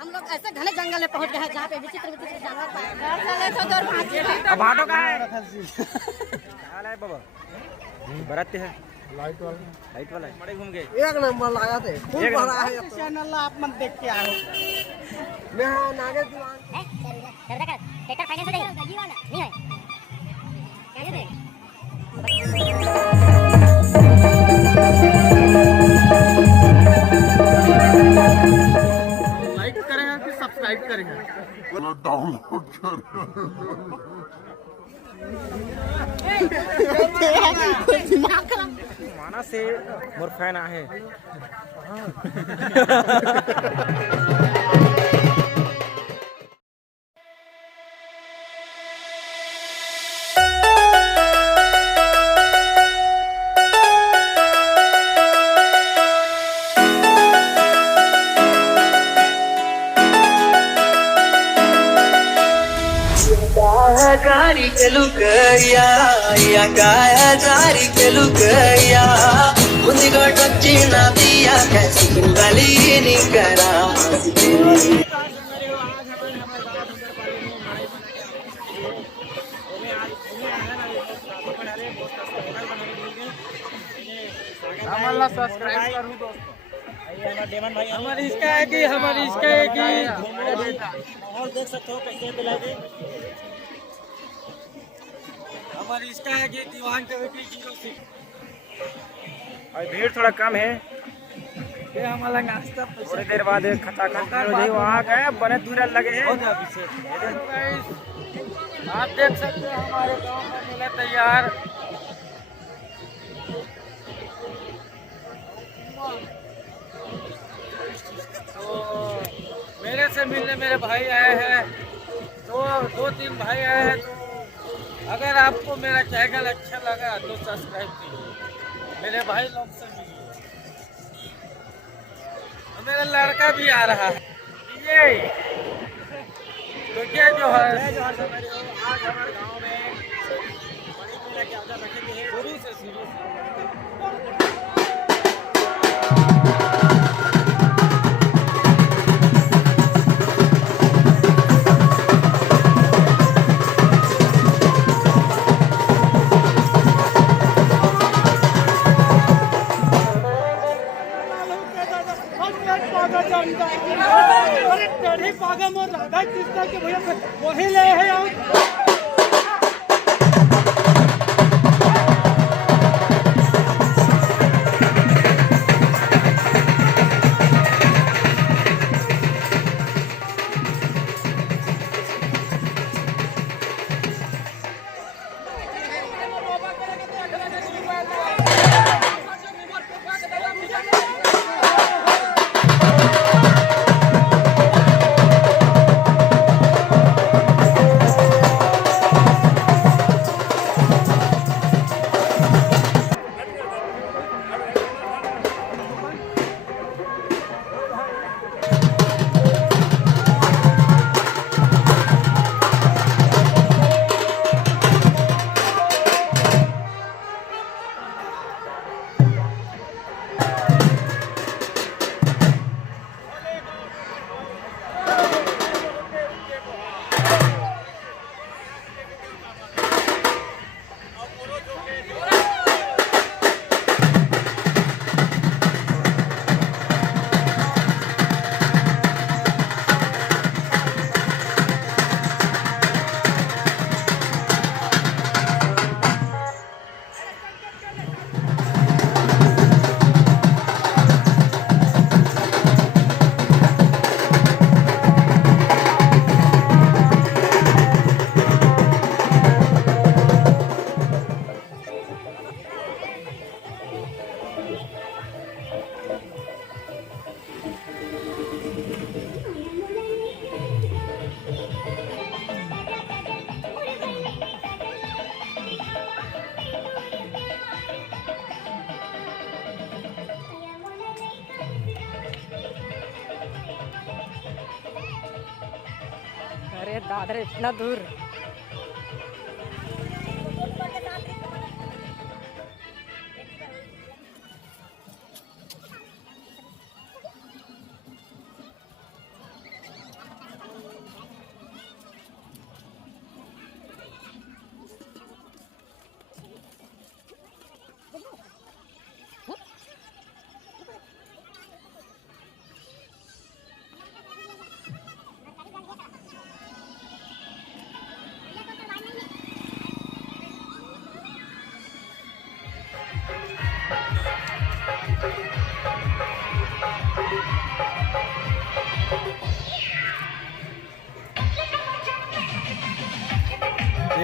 हम लोग ऐसे घने जंगल में पहुंच गए हैं जहाँ पे विचित्र विचित्र जानवर पाए। अब भाटो का है बाबा बराते है लाइट वाला है बड़े घूम गए एक नंबर लगा थे खूब भरा है चैनल आप मत देख के आओ मैं नागे दीवान है ट्रैक्टर फाइनेंस नहीं है कैसे दे लाइक करेगा कि सब्सक्राइब करेगा डाउनलोड कर माना से मोर फैन आहे गारी केलुकया या काया जारी केलुकया मुंदिगोटొచ్చి నదియా कैसी गली निकरा हमारा सब्सक्राइब करूं दोस्तों हमारी इसका है कि हमारी इसका है कि और देख सकते हो कैसे दिलाए हमारी इसका है कि दीवान के बेटी 06 और भीड़ थोड़ा कम है ये हमारा नाश्ता थोड़ी देर बाद खचाखच वहाँ गए बने दूर लगे हैं आप देख सकते हो हमारे गांव का मेला तैयार तो मेरे से मिलने मेरे भाई आए हैं दो तीन भाई आए हैं तो अगर आपको मेरा चैनल अच्छा लगा तो सब्सक्राइब कीजिए मेरे भाई लोग से मिलिए मेरा लड़का भी आ रहा है ये तो क्या जो है आज हमारे गांव में बड़ी मेला के आदर रखेंगे शुरू से वही ले है अरे दादर इतना दूर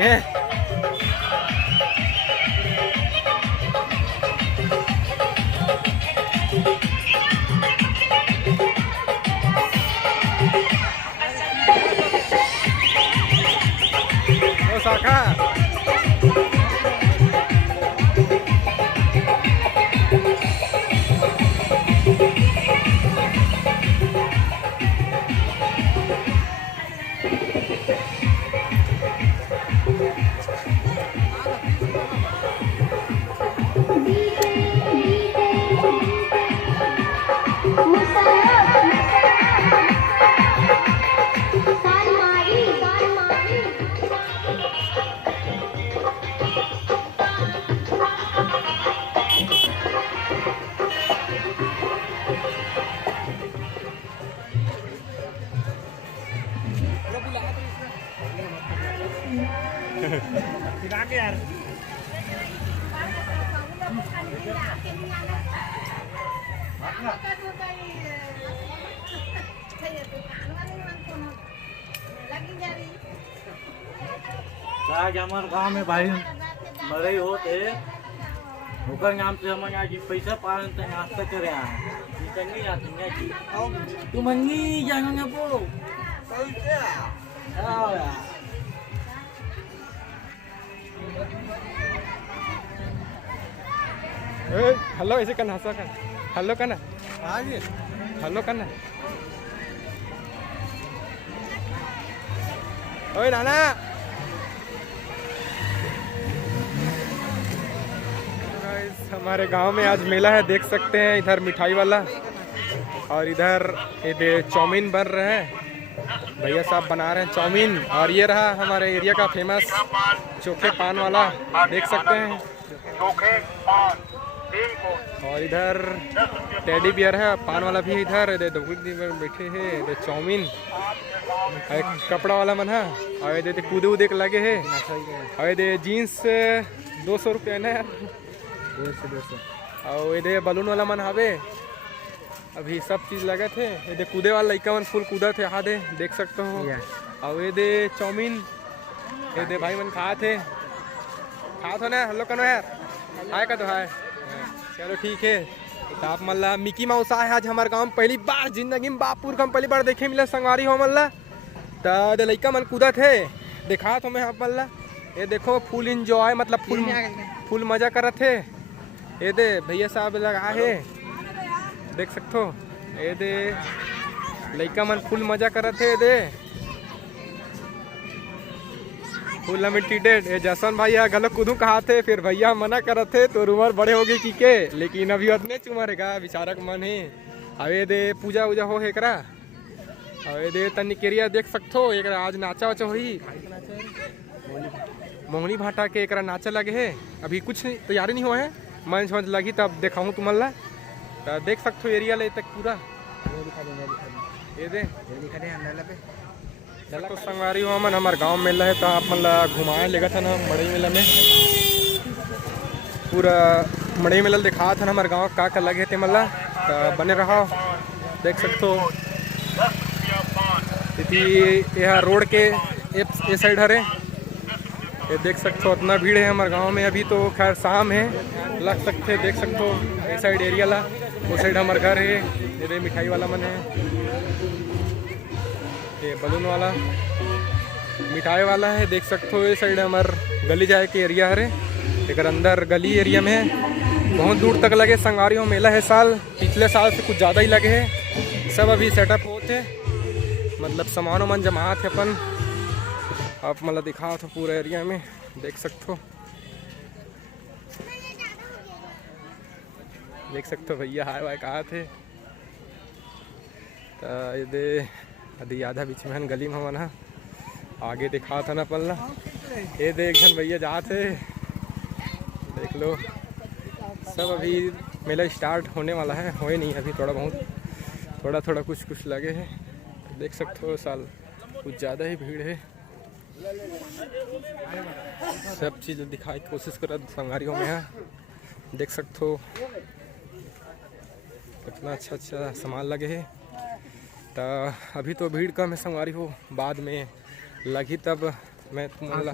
हैं। शाखा यार आज हमारे गांव में भाई मरे होते ओकर नाम से हम आज पैसा पालन ते नाश्ता करे हैं चंगी आती है जी तू मंगी जाएंगे वो आओ यार हेलो ऐसे करना हंसा कर हेलो करना आगे हेलो करना ओए नाना हमारे गांव में आज मेला है देख सकते हैं। इधर मिठाई वाला और इधर ये चाउमीन बन रहे हैं। भैया साहब बना रहे हैं चाउमीन और ये रहा हमारे एरिया का फेमस चोखे पान वाला देख सकते हैं। और इधर टेडी बियर है पान वाला भी इधर बैठे हैं। चाउमीन कपड़ा वाला मन है और ये कूदे उदे के लगे है और ये जीन्स 200 रुपये ना 150 और ये बलून वाला मन हवे अभी सब चीज़ लगे थे। ये कूदे वाला लड़का मन फुल कूदा थे यहाँ दे देख सकते हो। और ये चाउमीन ये भाई मन खा थे ना हेलो कनो यार आए का तो है चलो ठीक है। तो आप मल्ला मिकी माउस आए आज हमारे गांव में पहली बार जिंदगी में बापुर का पहली बार देखे मिला संगवारी हो मल्ला तो लड़का मन कूदा थे देखा तो मैं आप मल्ला ये देखो फुल इंजॉय मतलब फुल मजा कर रहे थे। ये दे भैया साहब लगा है देख सकते हो। ये दे लड़का मन फुल मजा कर रहे थे दे फुल लिमिटेड। ये जसन भैया गलत कूदू कहा थे फिर भैया मना कर रहे थे तो उम्र बड़े हो गए की के लेकिन अभी उतने उम्र है बेचारा का मन है। अब ये दे पूजा वूजा हो एकरा और ये दे तनिकेरिया देख सकते हो एक आज नाचा वाचा हुई मोहनी भाटा के एक नाचा लगे है। अभी कुछ तैयारी नहीं हुआ है मंच समझ लगी तब दिखाऊँ तुम्हारा तो देख सकते हो एरिया ले तक पूरा ये दे तो संगवारी हो मन हमारे गांव मेला है तो आप मतलब घुमाए लेगा था ना मड़ई मेला में पूरा मड़ई मेला दिखा था ना हमारे गांव का लगे थे मतलब तो बने रहा देख सकते हो। यहाँ रोड के ए साइड हरे ये देख सकते हो इतना भीड़ है हमारे गांव में। अभी तो खैर शाम है लग सकते देख सकते हो ये साइड एरिया ला वो साइड हमारे घर है। ये मिठाई वाला मन है ये बलून वाला मिठाई वाला है देख सकते हो। ये साइड हमारे गली जाए के एरिया है एक अंदर गली एरिया में बहुत दूर तक लगे संगवारी मेला है। साल पिछले साल से कुछ ज़्यादा ही लगे है सब अभी सेटअप होते मतलब सामान वामान जमा थे अपन आप मतलब दिखा तो पूरे एरिया में देख सकते हो भैया हाय वाय कहा थे तो ये दे अभी आधा बीच में गली में मना आगे दिखा था ना पल्ला ये देख जन भैया जा थे देख लो सब अभी मेला स्टार्ट होने वाला है होए नहीं अभी थोड़ा कुछ लगे हैं देख सकते हो। साल कुछ ज़्यादा ही भीड़ है सब चीज़ दिखाने की कोशिश कर संगवारियों में है देख सकते हो कितना अच्छा सामान लगे है। तो अभी तो भीड़ कम है संगवारी हो बाद में लगी तब मैं तुमला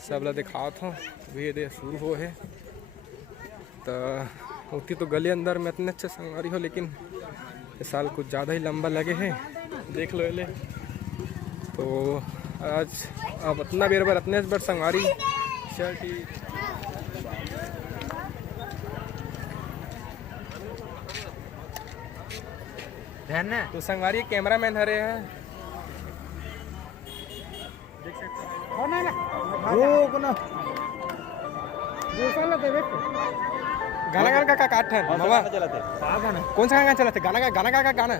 सबला दिखावत हूँ भी दे शुरू हो है तो उतनी तो गली अंदर में इतने अच्छे संगवारी हो, लेकिन इस साल कुछ ज़्यादा ही लंबा लगे हैं। देख लो ले तो आज अब इतना बेर बार इतने बार संगवारी शर्ट ही ध्यान ना तो संगवारी कैमरा मैन हरे हैं। गाना गाना का काट है मामा कौन सा गाना चलाते गाना का गाना का गाना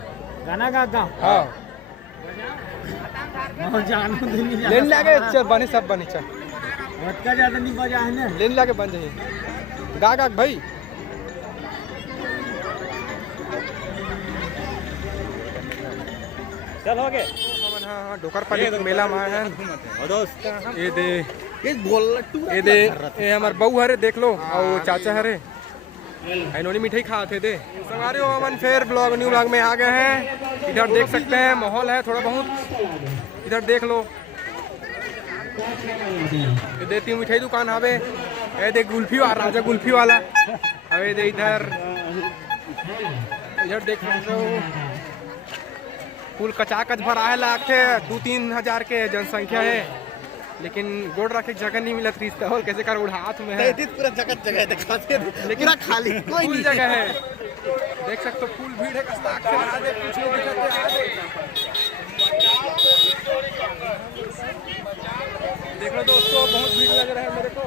गाना गा हाँ लेन लागे चल बने सब बने चल का ज्यादा नहीं बजा है ना लेन लागे बन जाइए गा गा भाई चल हो गए। हाँ डोकर पाली मेला में है दोस्त ये दे ये दे ये हमार बहू हरे देख लो और चाचा हरे इन्होंने मिठाई खाते थे। संगवारी हो अमन फिर ब्लॉग न्यू ब्लॉग में आ गए हैं। इधर देख सकते हैं माहौल है थोड़ा बहुत, इधर देख लो ये देती हूँ मिठाई दुकान हवे ये दे गुल्फी वाला राजा गुल्फी वाला अवे दे इधर देख लो फूल कचाकच भरा है लाखे 2-3 हजार के जनसंख्या है, लेकिन गोड़ रखे जगह नहीं मिला। त्रिस्तहल कैसे कर उड़ हाथ में है पूरा जगह दिखाते लेकिन खाली कोई नहीं जगह है। देख सकते हो फूल भीड़ है कस्ता से आगे पीछे दिखते आगे देख लो दोस्तों बहुत भीड़ लग रहा है मेरे को।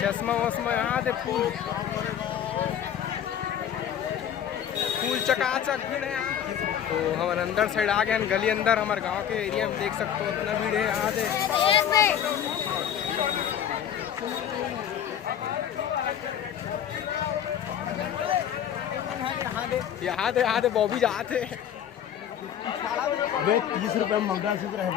चश्मा वश्मा यहाँ दे फूल चकाचक भीड़ है। तो हम अंदर साइड आ गए गली अंदर हमारे गांव के एरिया में देख सकते हो इतना भीड़ है यहाँ से। यहाँ दे बॉबी जाते 30 रुपये मंगा से रह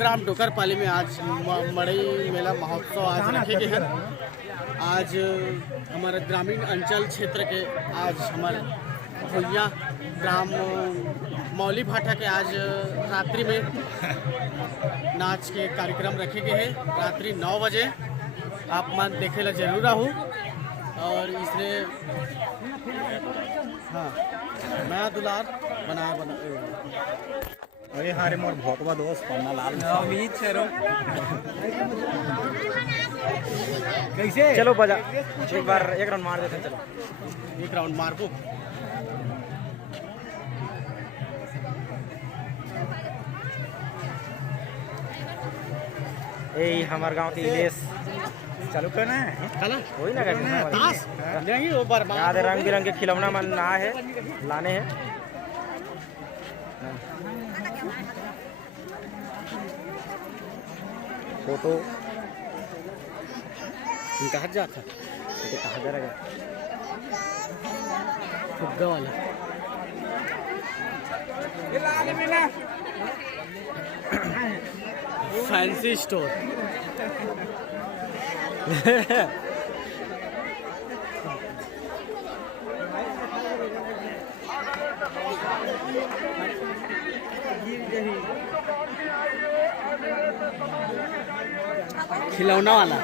ग्राम डोकरपाली में आज मड़ई मेला महोत्सव आज रखे गए हैं। आज हमारे ग्रामीण अंचल क्षेत्र के आज हमारे भुइया ग्राम मौली भाटा के आज रात्रि में नाच के कार्यक्रम रखे गए हैं। रात्रि 9 बजे आप मन देखे ला जरूर आहू और इसने हाँ नया दुलार बना अरे हारे मोर भोकवा दोस्त पन्ना लाल उम्मीद छरो कैसे चलो बजा एक बार एक राउंड मार देते हैं। चलो एक राउंड मार को ये हमारे गांव के इलेश चालू करना है चला वही ना करना ताश नहीं वो बर्बाद याद है रंग बिरंगे खिलौना मन ना है लाने हैं फोटो इनका हाथ जाता कहाँ जा रहा फुग्गा वाला फैंसी स्टोर खिलौना वाला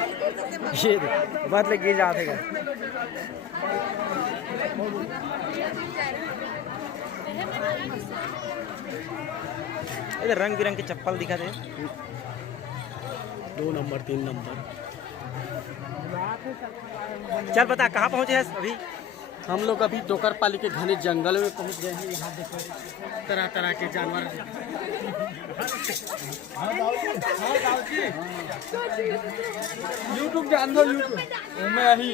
ये बात लग जाते हैं इधर रंग बिरंग के चप्पल दिखा दे 2 नंबर 3 नंबर चल बता कहाँ पहुँचे हैं अभी हम लोग अभी डोकरपाली के घने जंगल में पहुंच गए हैं। यहाँ देखो तरह तरह के जानवर यूट्यूब जान दो यूट्यूब मैं ही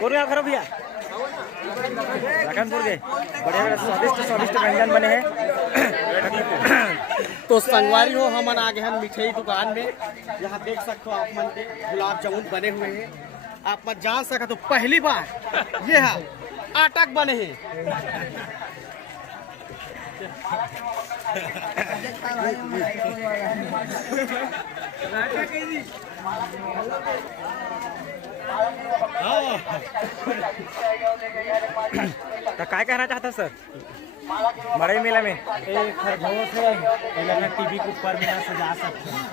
पूरे खराब भैया लखनपुर के बड़े बड़े स्वादिष्ट व्यंजन बने हैं तो संगवारी हो हमन आ गए हैं मिठाई दुकान में। यहाँ देख सकते हो आप मन के गुलाब जामुन बने हुए हैं। आप मत जान सका तो पहली बार ये है आटक बने हैं। तो क्या कहना चाहता सर मड़ई मेला में एक खरगोश है टीवी के ऊपर में सजा सकते हैं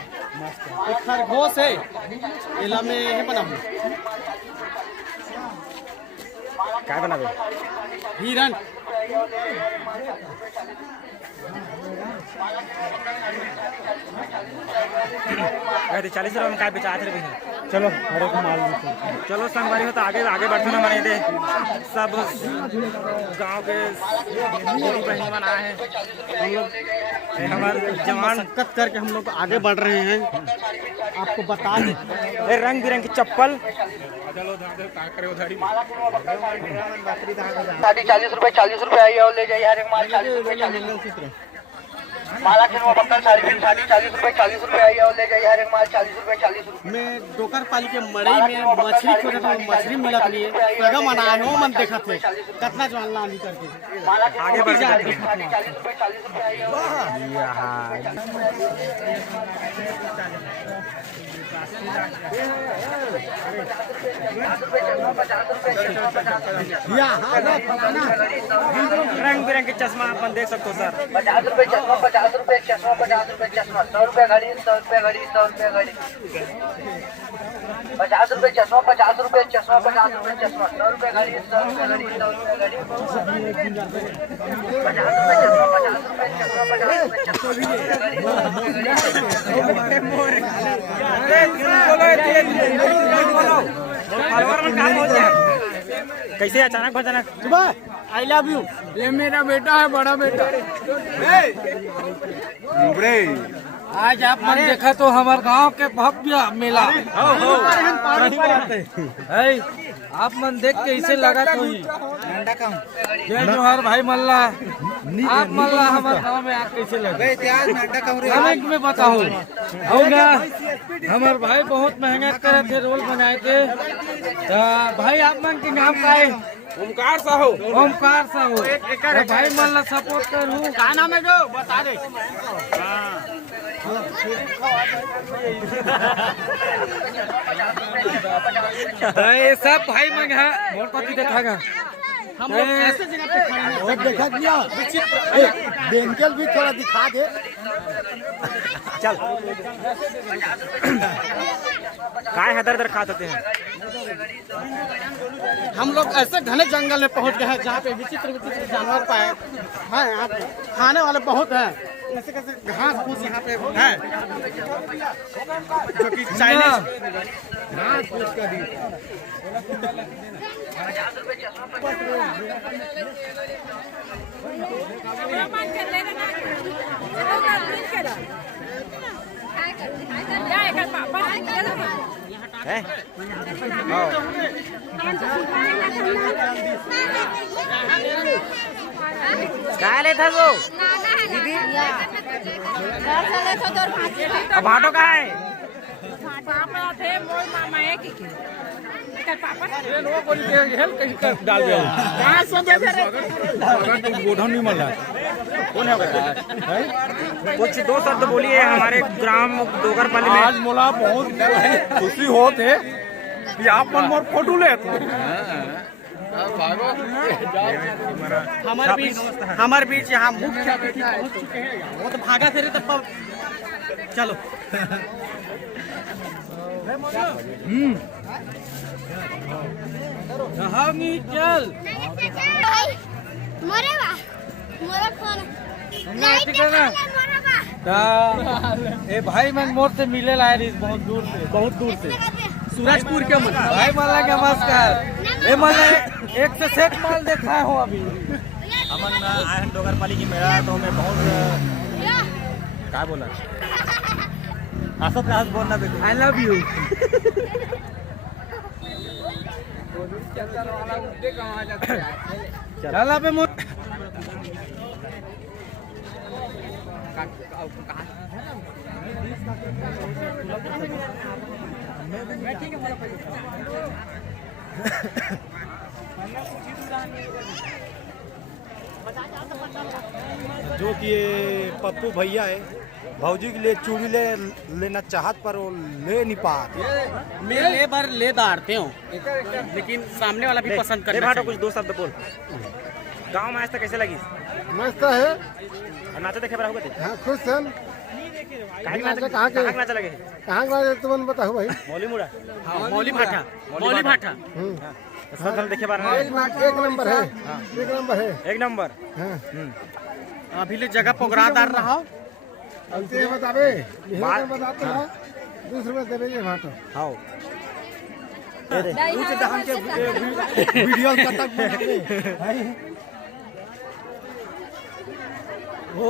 मस्त। एक खरगोश है एला में ये बना हुआ क्या बना दे हिरन कहते 40 रुपये में क्या बेचाते रहे भैया चलो हरे को माल चलो संगवारी हो तो आगे आगे बढ़ते ना मने दे सब गांव के दीदी बहनी मन आए हैं हम लोग हमारे जवान मशक्कत करके हम लोग आगे बढ़ रहे हैं। आपको बता दें रंग बिरंग की चप्पल 40 रुपए आई और ले जाइए हर एक माल 40 रुपए 40 रुपए माला खिलवा बक्कल 40 रुपए आई और ले जाइए हर एक माल 40 रुपए मैं डोकरपाली के मड़ई में मछली खोजे तो मछली मिलत नहीं है लगा मना है हो मन देखा थे कितना जवान लानी करके आगे बढ़ जाते 40 रुपए आई रंग बिरंग के चश्मा अपन देख सकते हो सर 50 रुपए चश्मा 50 रुपए चश्मा 50 रुपए चश्मा 100 रुपए घड़ी 100 रुपए घड़ी 100 रुपए घड़ी 50 रुपए चश्मा 50 रुपए चश्मा 50 रुपए चश्मा 100 रुपए घड़ी 100 रुपए घड़ी 100 रुपए घड़ी 50 रुपए चश्मा 50 रुपए चश्मा 50 रुपए कैसे अचानक भजनक सुबह आई लव यू ये मेरा बेटा है बड़ा बेटा आज आप मन देखा तो हमारे गांव के भव्य मेला है आप मन देख के इसे लगा तो ही जय जोहर भाई मल्ला आप मल्ला हमारे गांव में आप कैसे लगे हमें में बताओ होगा हमारे भाई बहुत मेहनत करे थे रोल बनाए थे भाई आप मन के नाम का है ओमकार साहू भाई मल्ला सपोर्ट करूँ क्या नाम है जो बता दे ये सब भाई मंग है मोर पति देखागा हम लोग ऐसे जगह पे खड़े हैं देखा दिया बेंगल भी थोड़ा दिखा दे चल काय है दर खा सकते हैं हम लोग ऐसे घने जंगल में पहुंच गए हैं जहाँ पे विचित्र विचित्र जानवर पाए हैं यहाँ पे खाने वाले बहुत हैं कैसे कैसे घास फूस यहाँ पे है जो कि चाइनीज घास फूस का दी क्या लेता वो दीदी? अब भाटो कहाँ है? डाल दिया गोधन नहीं मिल रहा। कौन है? कुछ दो शब्द बोलिए हमारे ग्राम डोगरपाली में। आज मोला बहुत खुशी होते कि आप मन मोर फोटो ले हमारे बीच यहाँ मुख्य अतिथि पहुँच चुके हैं। वो तो भागा फिरे तो चलो चल ए भाई मैं मोर से मिले लाए बहुत दूर से सूरजपुर के मन भाई माला नमस्कार। ए माला एक से सेट माल देखा हो अभी हमन आए डोगरपाली की मेला तो मैं बहुत क्या बोला आसत बोलना बेटा आई लव यू। चला पे मोर जो कि ये पप्पू भैया है भौजी के लिए चूड़ी लेना चाहत पर वो ले नहीं पा। मैं ले बार ले दारते हूँ लेकिन सामने वाला भी पसंद करना भाटो कुछ दो शब्द बोल। गांव में आज तक कैसे लगी? मस्त है। और नाचे देखे बड़ा होगा हाँ खुश हैं। कहाँ नाचा लगे? कहाँ के तुम बताओ भाई। मौली मुड़ा मौली भाटा मौली भाटा फसल देखे बार एक नंबर है। एक नंबर है। एक नंबर। अभी ले जगह पोगरादार रहा बताबे बताते हो 20 रुपए दे रही है भाटो। हाँ वीडियो तक ओ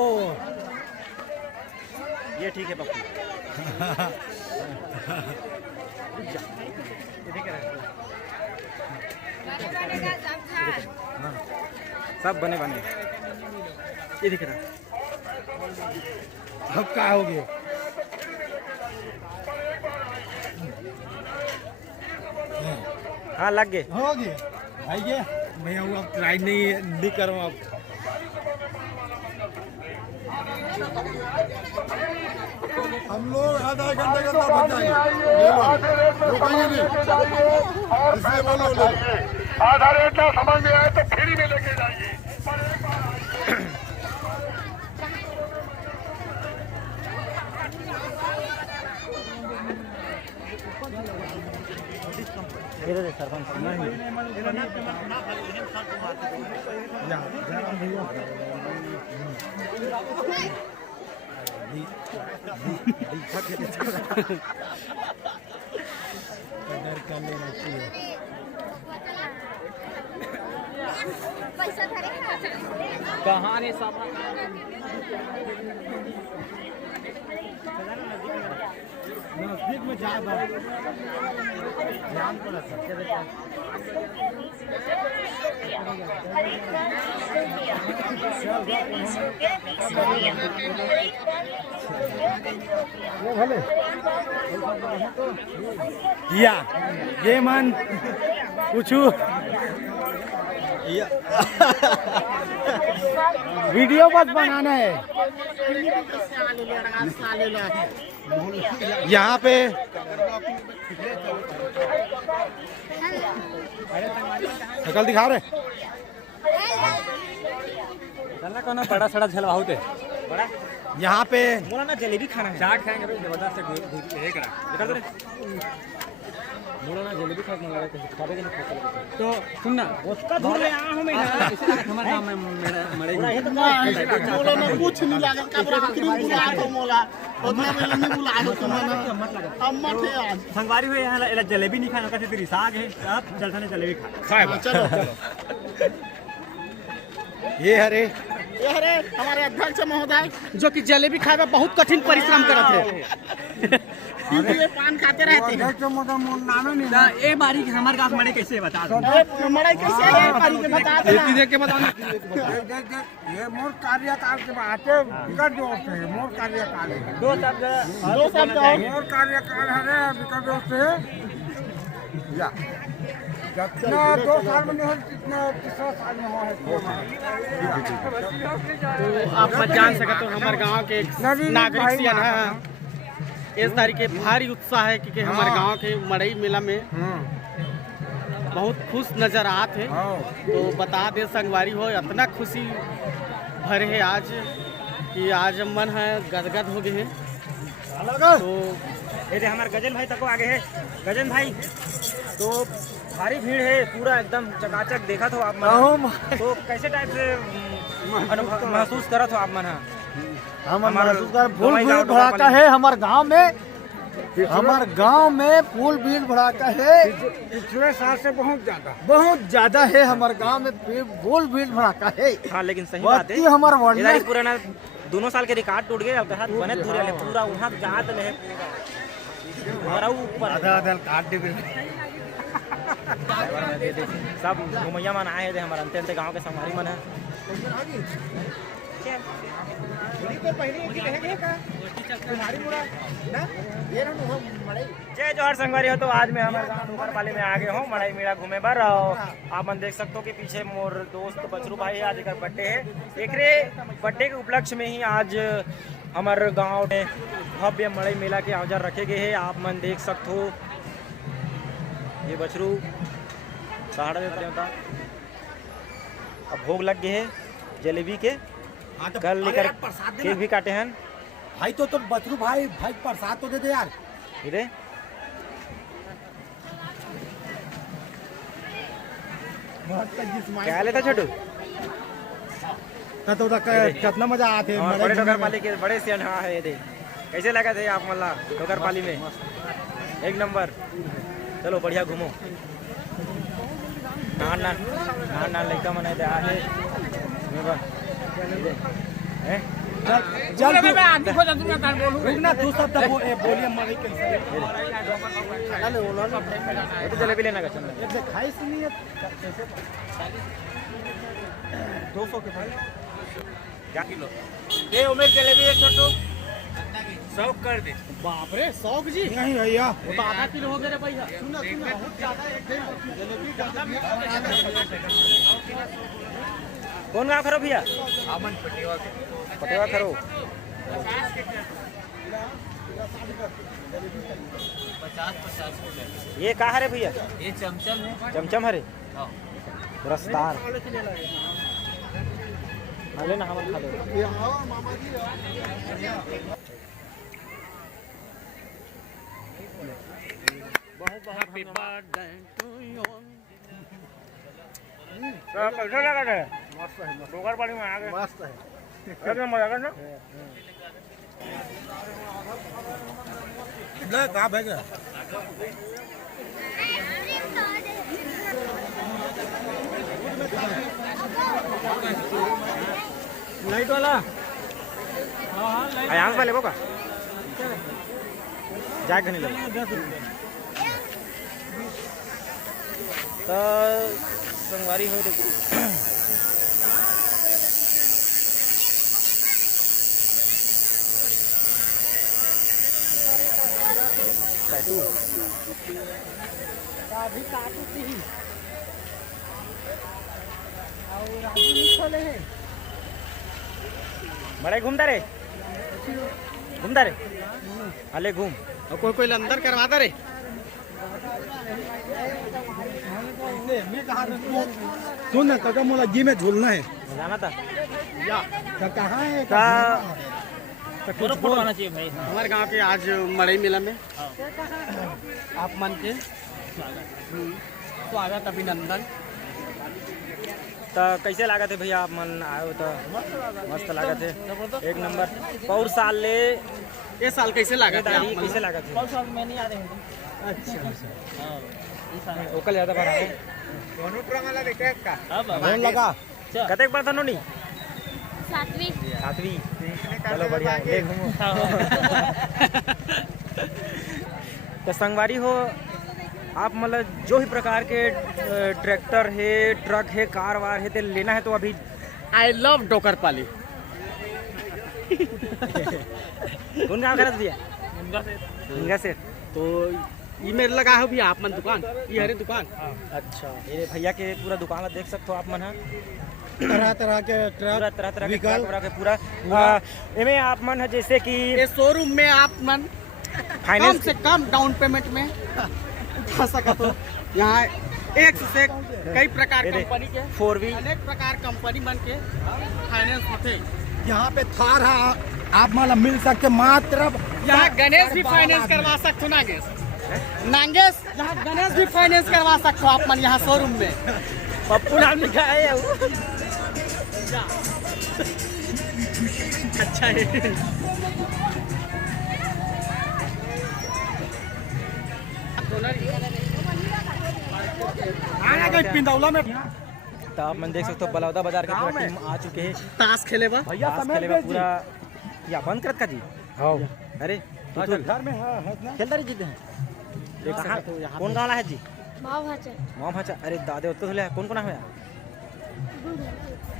ये ठीक है पप्पू। सब बने बने ये दिख रहा अब क्या हो गया? हाँ लग गए हो गया भाई ये मैं अब ट्राई नहीं करूँ अब। हम लोग आधा घंटे के अंदर बन जाएंगे। इसलिए बोलो आधा रेट ना समझ में आए तो फ्री में लेके जाइए। कहाँ रे सब नजदीक में ज्यादा या ये मन कुछ वीडियो बस बनाना है। यहाँ पे शकल दिखा रहे चलना कौन बड़ा सड़ा झलवाहू थे बड़ा यहाँ पे बोला ना जलेबी खाना है। चाट खाएंगे भाई जबरदस्त निकल दे बोला ना जलेबी खा के लगा खावे के नहीं। तो सुनना उसका धूल ले आया हूं मैं हमारे गांव में मरे बोला ना कुछ नहीं लगा कपड़ा क्रीम बुला तो मोला उतना में नहीं बुला हो तुम्हारा अम्मा थे आज संगवारी हुए यहाँ जलेबी नहीं खाना कैसे तेरी साग है अब चलता ने जलेबी खा चलो ये हरे ये हरे हमारे अध्यक्ष महोदय जो कि जलेबी खाए में बहुत कठिन परिश्रम करते हैं। ये पान खाते रहते हैं। ए बारी हमारे गांव मड़े कैसे बता दो मड़ई कैसे है बारी के बता देना। देख के बताना। ये मोर कार्यकाल के बाते विकट दोस्त है मोर कार्यकाल है दो शब्द और मोर कार्यकाल है विकट दोस्त है या जितना 2 साल में नहीं हो जितना 3 साल में हो है। तो आप मत जान सके तो हमारे गांव के एक नागरिक सियन है इस तारीख के भारी उत्साह है क्योंकि हमारे गांव के मड़ई मेला में बहुत खुश नजर आते हैं। तो बता दे संगवारी हो इतना खुशी भरे है आज कि आज मन है गदगद हो गए हैं। तो ये हमारे गजन भाई तक आगे है। गजन भाई तो भारी भीड़ है पूरा एकदम चकाचक देखा तो आप मन तो कैसे टाइप से महसूस करा तो आप मन हमारा फूल भीड़ भड़ाका है हमारे गांव में। हमारे गांव में फूल भीड़ भड़ाका है पिछले साल से बहुत ज्यादा है। हमारे गांव में फूल भीड़ भड़ाका है। हाँ लेकिन सही बात है हमारा पुराना दोनों साल के रिकॉर्ड टूट गए अब बने धुरे पूरा वहाँ जहाँ तक है ऊपर सब घुमैया मन आए थे हमारे अंते अंते गाँव के संगवारी मन है। जय जोहर संगवारी हो। तो आज मैं हमारे गाँव डोगरपाली में आ गए हूँ मड़ई मेला घूमे बर। आप मन देख सकते हो कि पीछे मोर दोस्त बचरू भाई आज एक बर्थडे है। एकरे बर्थडे के उपलक्ष्य में ही आज हमारे गांव में भव्य मड़ई मेला के औजार रखे गए हैं। आप मन देख सकते हो ये बछरू सहारा देते होता। अब भोग लग गए हैं जलेबी के। कल लेकर केक भी काटे हैं भाई। तो बचरू भाई प्रसाद तो दे दे यार। इधर क्या लेता छोटू तो कितना मजा आते हैं बड़े डोगरपाली के बड़े सियान। हाँ है ये कैसे लगा थे आप मल्ला डोगरपाली में? एक नंबर। चलो बढ़िया घूमो। नान लड़का मनाए थे आहे बोलिए मड़ई कैसे तो जलेबी लेना का 200 के भाई क्या किलो ये उमेर जलेबी एक छोटू 100 कर दे। बाप रे 100 जी नहीं भैया वो तो आधा किलो हो गया रे भैया। सुना बहुत ज्यादा है जलेबी ज्यादा कौन गाँव खरो भैया? आमन पटेवा खरो। 50 ये कहाँ है भैया? ये चमचम है। चमचम हरे रसदार लेना हम खा ले। Happy birthday to you. कैसा लगा था? मस्त है। डोगरपाली में आ गए मस्त है एकदम मजा करना। ले कहाँ भेजा लाइट वाला आयांस वाले को का जाग नहीं लगा तो संगवारी हो रे काटू अभी काटू ही और राजू नहीं खोले हैं। बड़े घूमता रे अले घूम और कोई अंदर करवाता रे। सुन ना काका मोला जी में झूलना है जाना था या कहाँ है फोटो आना चाहिए भाई। हमारे गांव के आज मड़ई मेला में आप मन के स्वागत अभिनंदन। तो कैसे लगा थे भैया आप मन आए तो? मस्त लगा थे एक नंबर। पौर साल ले ये साल कैसे लगा था? कैसे लगा थे? पौर साल में नहीं आ रहे। अच्छा ओकल ज्यादा भरा है लगा कतेक बार था नो नहीं सातवीं। चलो बढ़िया है, ले घूमो। तो संगवारी हो आप मतलब जो भी प्रकार के ट्रैक्टर है, ट्रक है, कार वार है तो लेना है तो अभी आई लव डोकरपाली। कौन गाँव खरीद दिया? हिंगा से। तो ये मेरे लगा है भैया आप मन दुकान, ये हरे दुकान। अच्छा, ये भैया के पूरा दुकान देख सकते हो आप मन है, तरह तरह के पूरा ट्रक तरह के ट्रक के पूरा इनमें आप मन है जैसे कि ये शोरूम में आप मन कम फाइनेंस से कम डाउन पेमेंट में उठा सका तो यहाँ एक से कई प्रकार कंपनी के 4V अनेक प्रकार कंपनी बन के फाइनेंस होते। यहाँ पे थार आप मतलब मिल सकते मात्र। यहाँ गणेश भी फाइनेंस करवा सकते हो नागेश, यहाँ गणेश भी फाइनेंस करवा सकते हो आप मन यहाँ शोरूम में। पप्पू नाम लिखा है वो। अच्छा है। आया गई पिंदौला में तो आप मन देख सकते हो बलौदा बाजार के पूरा टीम आ चुके हैं। ताश खेले बा ताश खेले बा पूरा या बंद करत का जी। हाँ अरे तू घर में है खेलता रही जीते हैं। देख सकते हो यहाँ कौन गाँव है जी? माँ भाचा। अरे दादे उत्तर धुले कौन कौन है?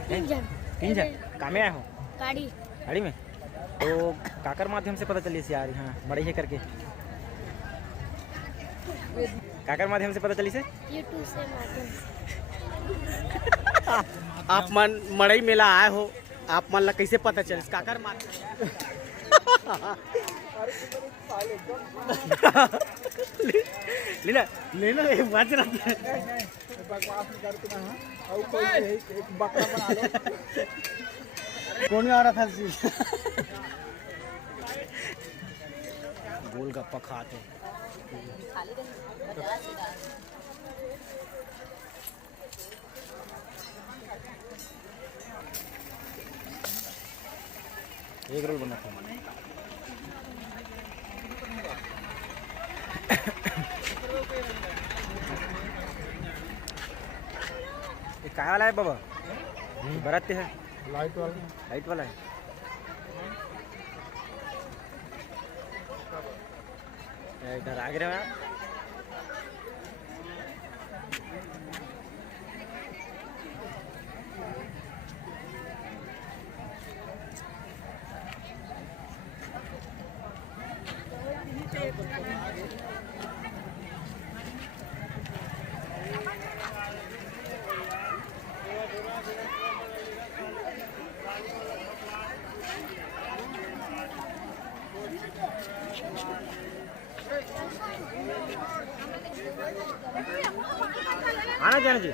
तीन जन काम में आए हो गाड़ी में। तो काकर माध्यम से पता चली से यार यहाँ बड़ी है करके काकर माध्यम से पता चली से यूट्यूब से माध्यम आप मन मड़ई मेला आए हो, आप मन ला कैसे पता चले काकर मार लेना लेना एक बात कौन आ रहा था जी? गोलगप्पा खाते एक रोल बना था। ये क्या वाला है बाबा? बराती है लाइट वाला है। इधर आ गए आप। आना जाना जी।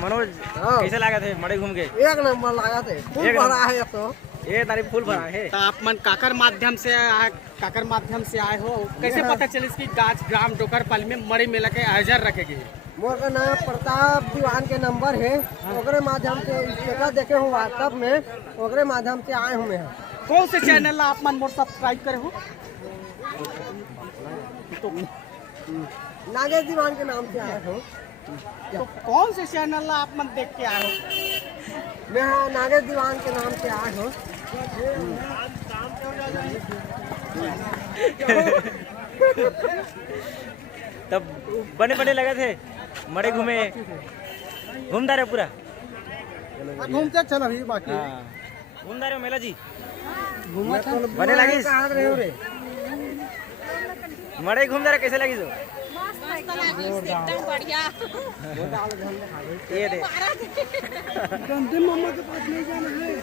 मनोज कैसे लगा थे मड़ई घूम के? एक नंबर लगा थे, फुल भरा है तो। ये तारीफ फुल भरा है। तो आप मन काकर माध्यम से आए हो, कैसे पता चले कि गाज ग्राम डोकरपाली में मड़ई मेला के आयोजन रखेगी? मोर नाम प्रताप दीवान के नंबर है, ओकरे माध्यम से स्टेटस देखे हो व्हाट्सएप में, ओकरे माध्यम से आए हूँ मैं। कौन से चैनल आप मन मोर सब्सक्राइब करे हो? तो नागेश दीवान के नाम से आए हो। तो कौन से चैनल आप मन देख के आए हो? मैं नागेश दीवान के नाम से आए हो। तब बने बने लगे थे मड़े घूमे घूमता रहे पूरा घूमते चल अभी बाकी घूमता रहे मेला जी बने लगी मड़े घूमता रहे कैसे लगी? एकदम बढ़िया। ये दे मम्मा के पास नहीं जाना है।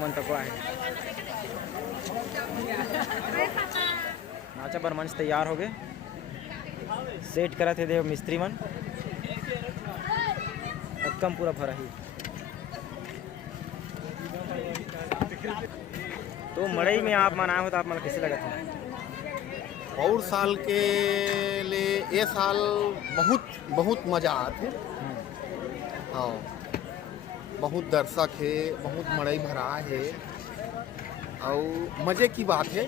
मन तक है नाचा पर मंच तैयार हो गए, सेट करा थे देव मिस्त्री मन कम पूरा भरा ही। तो मड़ई में आप मनाए हो तो आप मन कैसे लगा था? और साल के लिए ये साल बहुत बहुत मज़ा आते। हाँ बहुत दर्शक है, बहुत मड़ई भरा है और मज़े की बात है।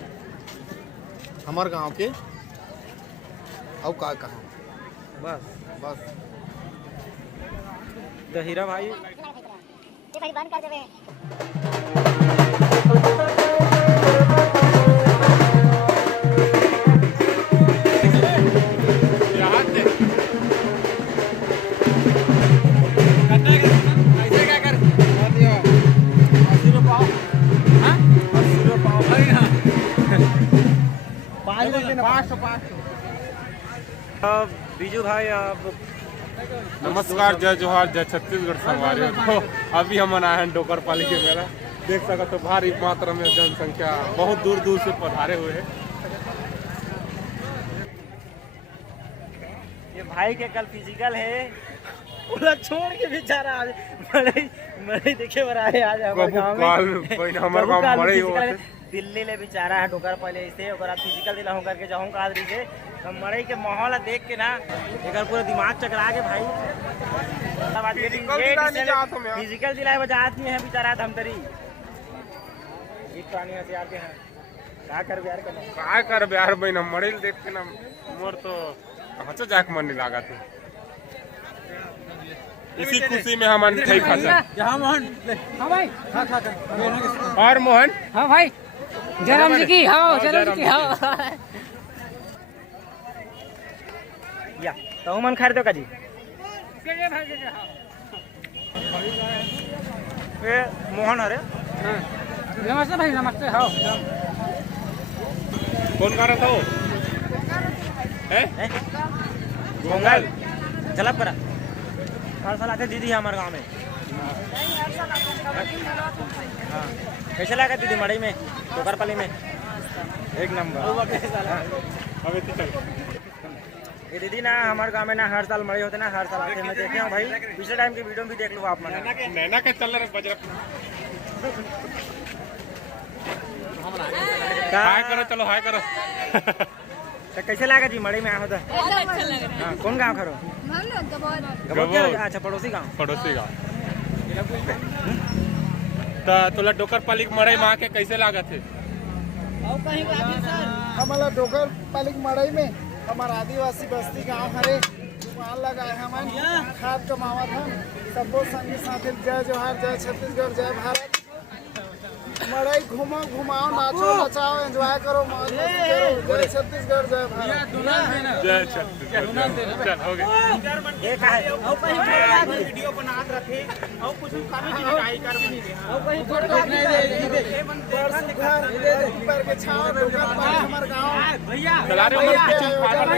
हमारे गांव के और का कहा बस बस तो हीरा भाई ये भाई बंद कर देवे बीजू भाई आप नमस्कार, जय जोहार, जय छत्तीसगढ़ संगवारी। तो अभी हम आए हैं डोकर पाली के मेला। देख सको तो भारी मात्रा में जनसंख्या बहुत दूर दूर से पधारे हुए हैं। ये भाई के कल फिजिकल है, पूरा छोड़ के बेचारा आज मरे देखे बर आए आज हमारे गांव में। हमारे गांव मरे हो दिल्ली ले बेचारा है डोकर पहले इसे ओकरा फिजिकल दिला होकर के जाऊं का से हम मरे के माहौल देख के ना एकर पूरा दिमाग चकरा के भाई फिजिकल दिलाए वजह आदमी है बेचारा धमतरी एक प्राणी से आते हैं का कर बिहार बहन मरे देख के ना मोर तो कहाँ से जाके मन नहीं लगा थे। इसी खुशी में हम मिठाई खाता। मोहन हाँ भाई और मोहन हाँ भाई जयराम जी की हाँ जयराम जी की हाँ या तो मन खा दो का जी ये मोहन अरे नमस्ते भाई नमस्ते हाँ कौन कर रहा था पोंगल चला पड़ा हर साल आते दीदी है हमारे गांव में। हाँ कैसे लगा दीदी मड़ई में टोकरपाली में एक नंबर। ये दीदी ना हमारे गांव में ना हर साल मड़ई होते ना हर साल आते हैं। मैं देखे हूँ भाई पिछले टाइम की वीडियो भी देख लो आप। नैना के चल रहे बजरा हाय करो चलो हाय करो। तो कैसे लगा जी मड़ई में आया होता? हाँ कौन गाँव खरो? अच्छा पड़ोसी गाँव तो तुला डोकर पाली मड़ई में आके कैसे लगा थे? हमारा डोकर पाली मड़ई में हमारा आदिवासी बस्ती गांव हरे वहाँ लगाए हम खाद कमावत हम सबो संगी साथी। जय जोहार, जय छत्तीसगढ़, जय भारत। मड़ई घूमो घुमाओ नाचो नचाओ एंजॉय करो मौज मस्ती करो। जय छत्तीसगढ़, जय भारत। जय छत्तीसगढ़। चल हो गया। एक है वीडियो बनात रखे और कुछ कमी की मिठाई कर बनी पर के छाव डोकर पाली हमार गांव भैया चला रहे हो किचन फाइबर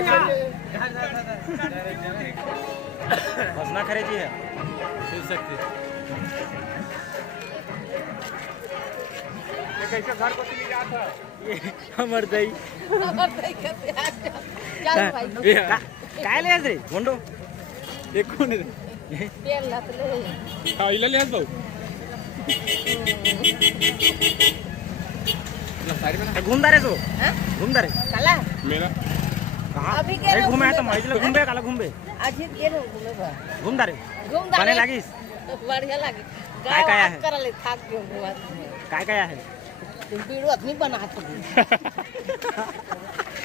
हंसना खरे जी है सुन सकते कैसे घर को चली जाता ये हमर दई काय ले रे गोंडो एक कोण रे तेल लतले हां इले ले भाऊ घूमदा रे तो घूमदा रे काला मेरा कहां अभी के घूमे तो मइले घूमबे काला घूमबे आज ही गेलो घूमे बा घूमदा रे घूमदा बने लागिस बढ़िया लागे काय काय है करले थाक के हुआ काय काय है तुम वीडियो अपनी बना के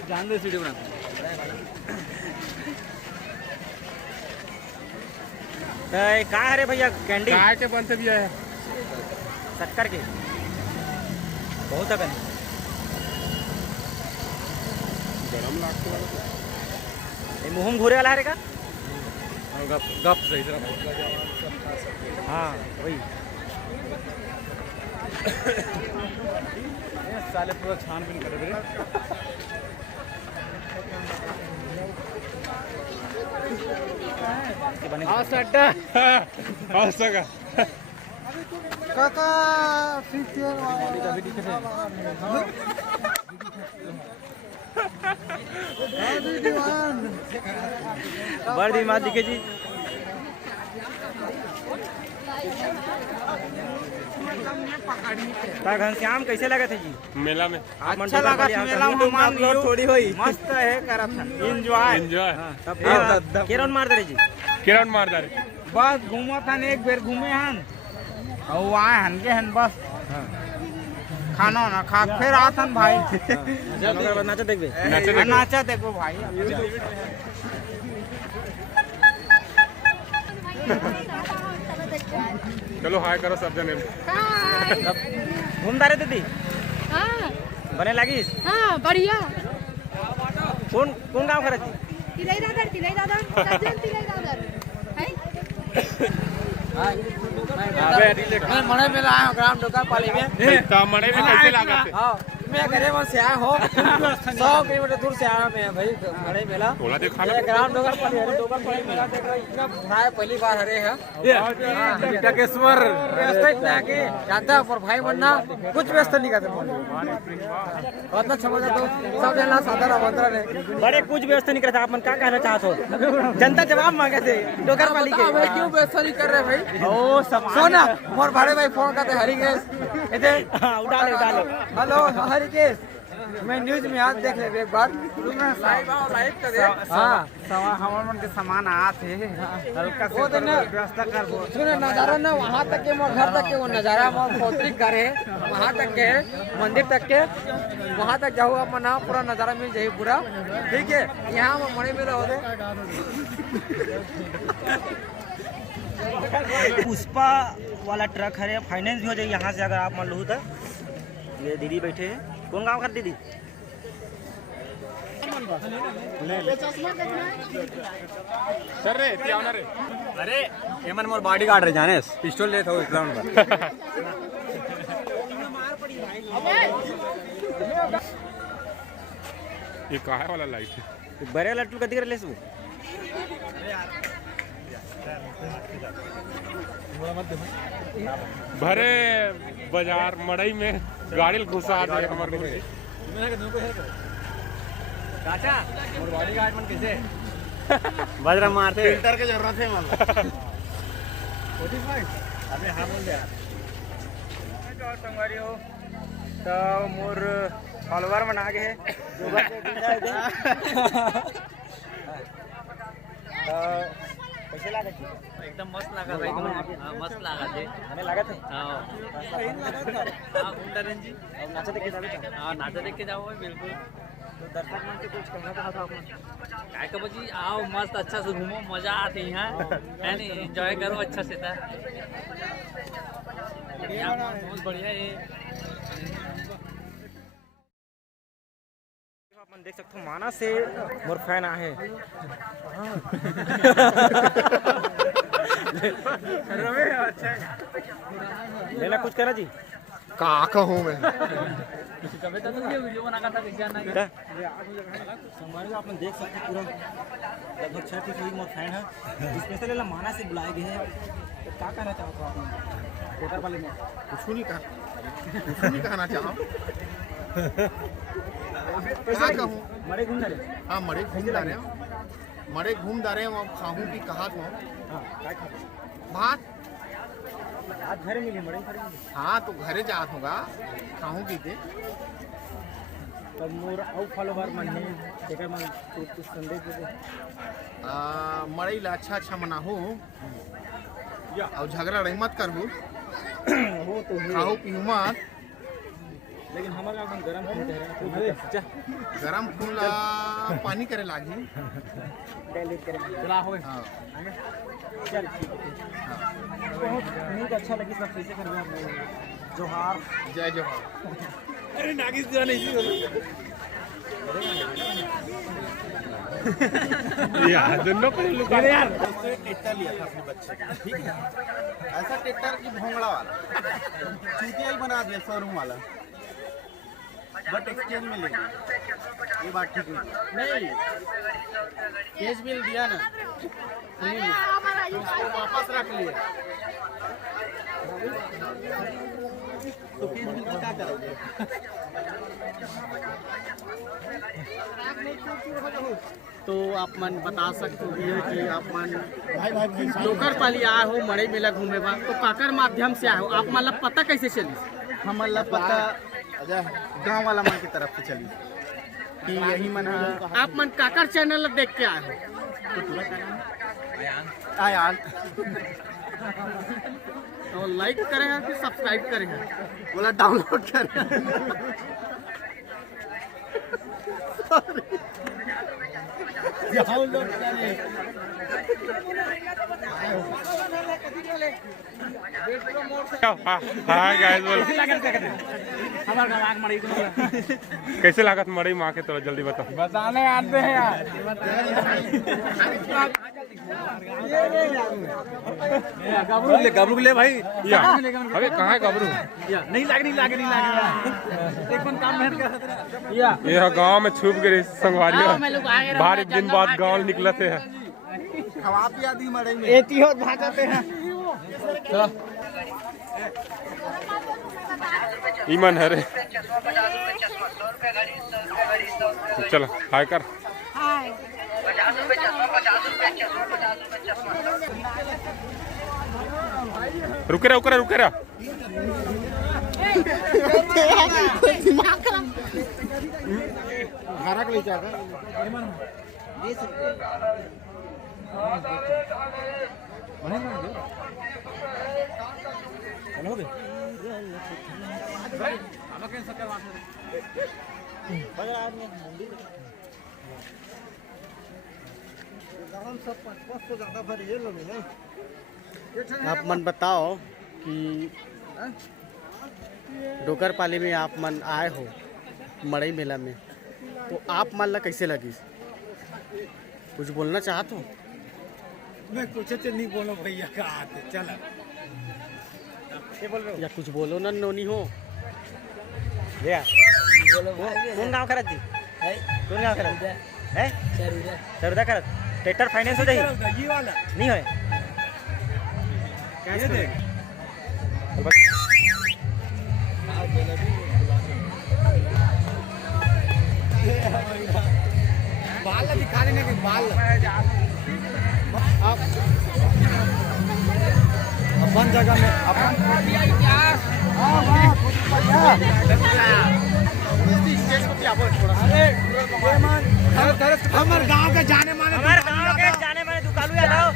जान दे वीडियो बना तो का है रे भैया कैंडी काय के बनते भी है शक्कर के बहुत है गरम लागते ये मुंह घूरे वाला है रे का गप गप सही तरह हाँ वही साले पूरा छानबीन करे रे हाँ सट्टा हाँ सगा काका बड़ दिमाग दिखे जी घनश्याम कैसे लगे थे जी मेला में? अच्छा लगा मेला में थोड़ी हुई मस्त है करा था एंजॉय एंजॉय। तब के राउंड मार दे जी के राउंड मार दे बस घूमा था एक बेर घूमे हन और आए हन के हन बस खाना ना खा फिर आथन भाई नाचा देखबे नाचा देखो भाई चलो हाय करो सब जने घूमता रे दीदी हाँ बने लागिस हाँ बढ़िया कौन कौन काम करे छी तिलई दादर सज्जन तिलई दादर मैं मड़े में आया हूँ ग्राम डोका पाली में मड़े में कैसे लागत मैं घरे में से आया हूँ 100 किलोमीटर दूर से आया मैं भाई मड़े मेला थोड़ा देखा ये ग्राम डोका पाली मेला देख रहा इतना भाई पहली बार हरे है टकेश्वर व्यवस्था इतना है कि जानता है पर भाई बनना कुछ व्यवस्था नहीं करते बहुत अच्छा मजा तो सब जना साधारण आमंत्रण है बड़े कुछ व्यवस्था नहीं करता आप मन क्या कहना चाहते हो जनता जवाब मांगे थे डोगर पाली के भाई क्यों व्यवस्था नहीं कर रहे भाई ओ सोना मोर भाड़े भाई फोन करते हरी गैस इधर उड़ाले हेलो हरी गैस मैं न्यूज में आज देख ले एक बार लाइव कर दे हां हमारे मन के सामान आते हल्का से व्यवस्था कर सुनो नजारा ना वहां तक के मोर घर तक के वो नजारा मोर पौत्रिक घर है वहां तक के मंदिर तक के वहां तक जाओ आप मना पूरा नजारा मिल जाए पूरा ठीक है यहाँ मणि में रहो दे पुष्पा वाला ट्रक है फाइनेंस भी हो जाए यहाँ से अगर आप मान लो तो ये दीदी बैठे हैं कौन गाँव कर दीदी सर रे त्यावना रे अरे एमन मोर बॉडी गार्ड रे जाने पिस्टल ले तो ग्राउंड पर ये काहे वाला लाइट है बड़े लट्टू कदी कर ले सु भरे बाजार मड़ई में गाड़ी घुसा दे हमर चाचा मोर बॉडी गार्ड मन कैसे बजरा मारते फिल्टर के जरूरत है मतलब 45 अबे हां बोल दे और संगवारी हो तो मोर फॉलोवर बना के है योगा के दिन जाए दे कैसे लागत एकदम मस्त लगा भाई मस्त लगा थे हमें लागत है हां गुंडा रंजी अब नाचा देख के जावे हां नाचा देख के जाओ भाई बिल्कुल तो दर्शक मन से कुछ कहना चाहता हूं काय का बजी आओ मस्त अच्छा से घूमो मजा आती है है नहीं एंजॉय करो अच्छा से था बहुत बढ़िया है अपन देख सकते हो माना से मोर फैन आहे लेना कुछ करा जी का कहूँ मैं कभी तो वीडियो बना था कैसे आना संगवारी अपन देख सकते पूरा लगभग 6 फीट मोर फैन है स्पेशल माना से बुलाए गए हैं तो क्या कहना चाहते हो आप वोटर वाले में कुछ नहीं कहना चाहूँ क्या कहूँ मरे घूम रहे हाँ मड़े घूम रहे हैं मड़े घूम रहे हैं खाऊँ की कहा तो भात आज घर मिली मरे घर हाँ तो घरे जात होगा खाऊँ की के तब मोर आउ फॉलोवर मन है जेकर मन कुछ संदेश दे मड़ई ला अच्छा मनाहू और झगड़ा रही मत करहू हो तो खाऊ पीहू मत लेकिन हमारा अपन गरम खून कह रहे हैं गरम खून ला पानी करे लागी डायलेट करेंगे चला हो हाँ चल ठीक है बहुत अच्छा लगी सब कैसे कर रहे हैं जोहार जय जोहार अरे नागिस जो नहीं यार दोनों पे लुका यार उससे ट्रैक्टर लिया था अपने बच्चे का ठीक है ऐसा ट्रैक्टर की भोंगड़ा वाला चूतिया ही बना दिया शोरूम वाला बट एक्सचेंज में लेंगे ये बात ठीक नहीं केस बिल दिया ना उसको वापस रख लिया तो केस बिल का क्या करोगे तो आप मन बता सकते हो कि आप मन लोकर पाली आए हो मड़ई मेला घूमे बा तो काकर माध्यम से आए हो आप मतलब पता कैसे चली हमारा पता गांव वाला मन की तरफ से चली कि यही मन आप मन काकर चैनल देख के आए हो आयान तो लाइक करेंगे कि सब्सक्राइब करेंगे? बोला डाउनलोड करें। डाउनलोड करें। हाँ गाइस बोल कैसे लागत मड़ई माँ के थोड़ा जल्दी बताओ। बताने आते हैं यार। गबरू ले भाई। या अबे कहाँ है गबरू? नहीं लागे एक काम मेहनत कर या यह गांव में छुप गए संगवारियों बाहर एक दिन बाद गांव निकले थे। खवा पिया दी मड़ई में एती हो भागते हैं। ईमान है रे चलो हाय कर। रुके रहा घरा के ले जाकर आप मन बताओ कि डोकरपाली में आप मन आए हो मड़ई मेला में, तो आप मन ला कैसे लगी? कुछ बोलना चाहते हो? मैं कुछ तो नहीं बोलो भैया का आते चला या कुछ बोलो ना नोनी हो। कौन गाँव करत कौन गाँव करत है सरुदा करत ट्रैक्टर फाइनेंस हो जाए नहीं होए कैसे दे बाल दिखा देने के बाल आप अपन जगह में अपन हमारे गांव के जाने माने दुकालू यादव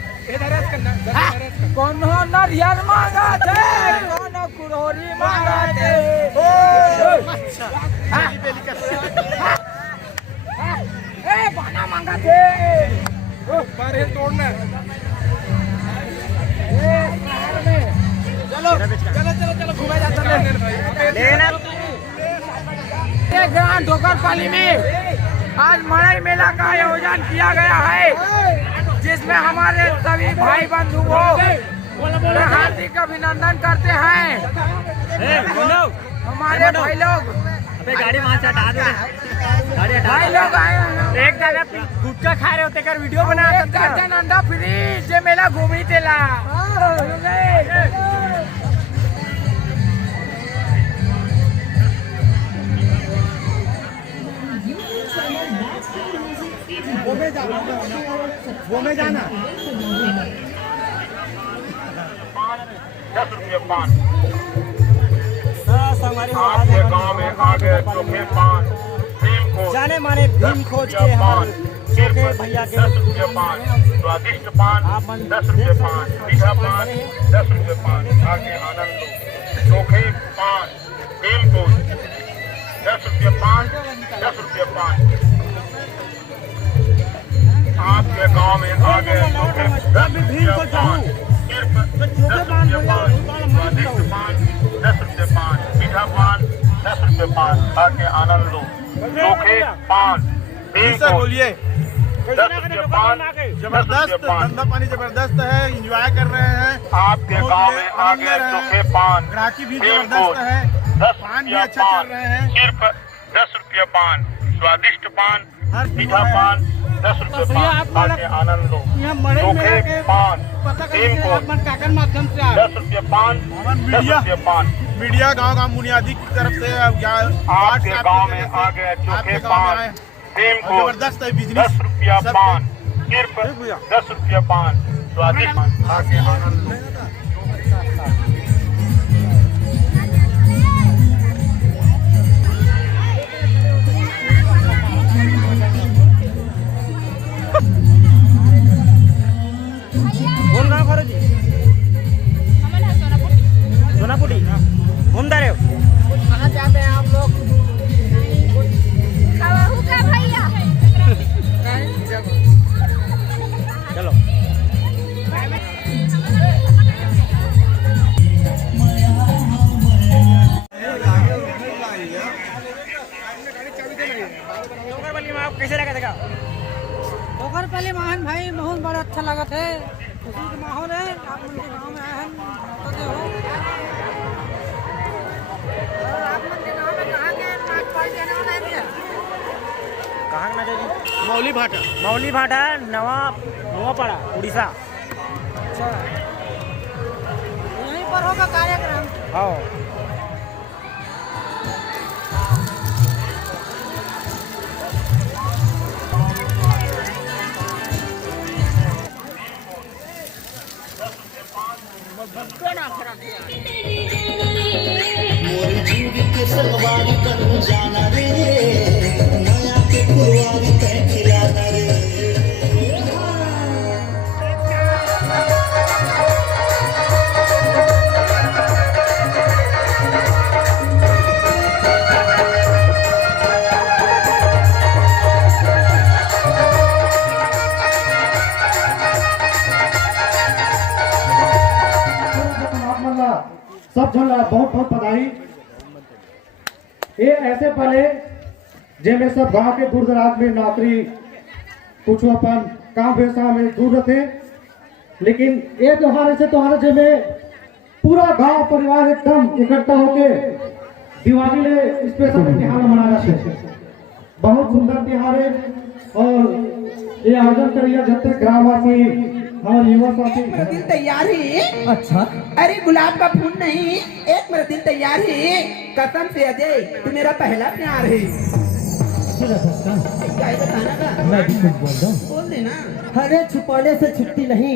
कोनो नारियल मांगा थे कोनो कुरोरी मांगा थे ए बाना मांगा थे बारे तोड़ना चलो घुमा जाता है। ग्रांड डोकरपाली में आज मड़ई मेला का आयोजन किया गया है, जिसमें हमारे सभी भाई बंधुओं को हार्दिक अभिनंदन करते हैं। हमारे भाई लोग गाड़ी वहाँ से हटा दो, भाई लोग आए एक जगह गुटखा खा रहे होते कर वीडियो बना अंडा फ्री जे मेला घूमी तेला वो में जाना 10 रुपये पान। आपके गांव में आ गए चोखे पान, भीम खोज जाने माने भीम खोज के पान, चोखे भैया के 10 रुपये पान, स्वादिष्ट पान 10 रुपये पान, मीठा पान 10 रुपये पान, आगे आनंद लो। चोखे पान, भीम खोज 10 रुपये पान, 10 रुपये पान। आपके गांव में आ गए चोखे 10 रुपये पान, सिर्फ 10 रुपये पान, स्वादिष्ट पान 10 रुपये पान, मीठा पान 10 रुपये पान, आके आनंद लो। चोखे पान, भीम खोज बोलिए 10 रुपये पान, जबरदस्त धंधा पानी जबरदस्त है, एंजॉय कर रहे हैं। आपके गांव में आ गए चोखे पान, ग्राहकी भी भीम जबरदस्त खोज है, 10 पान भी रुपये अच्छा पान, चल रहे हैं। सिर्फ 10 रुपये पान, स्वादिष्ट पान हर मीठा पान 10 रुपये पान, आके आनंद लो। चोखे पान, भीम खोज काकन माध्यम से 10 रुपये पान, 10 रुपये पान। मीडिया गांव बुनियादी की तरफ से आपके गांव में आ गए चोखे पान, भीम खोज जबरदस्त है 10 रुपया पान, सिर्फ 10 रुपये पान, स्वादिष्ट पान, आके आनंद लो। बोल रहा जी कैसे लगा देखा? ओकर पहले महान भाई बहुत बड़ा अच्छा लगा थे। खुशी का माहौल है। आप उनके गाँव में आए हैं, बताते हो। और आप उनके गाँव में कहाँ के नाच पार्टी आने वाला है क्या? कहाँ का नाचा जी? मौली भाटा। मौली भाटा नवापाड़ा उड़ीसा। अच्छा, यहीं पर होगा कार्यक्रम। हाँ सब झन बहुत बहुत बधाई। ये ऐसे पले जेमे सब गांव के दूर दराज में नौकरी कुछ अपन काम व्यवसाय में दूर रहते, लेकिन ये त्योहार ऐसे त्योहार जेमे पूरा गांव परिवार एकदम इकट्ठा होके दिवाली ले स्पेशल त्योहार मनाया जाता है। बहुत सुंदर त्योहार है और ये आयोजन करिए जब तक ग्रामवासी और युवा साथी दिल तैयार है। अच्छा, अरे गुलाब का फूल नहीं, एक मेरा दिल तैयार है। कसम से अजय तू मेरा पहला प्यार है। क्या है बताना का? मैं भी कुछ बोल रहा हूँ। बोल देना। अरे छुपाने से छुपती नहीं,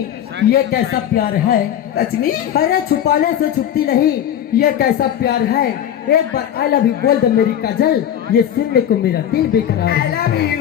ये कैसा प्यार है। सच में? अरे छुपाने से छुपती नहीं, ये कैसा प्यार है। एक बार आई लव यू बोल दे मेरी काजल, ये सुनने को मेरा दिल बेकरार I love you।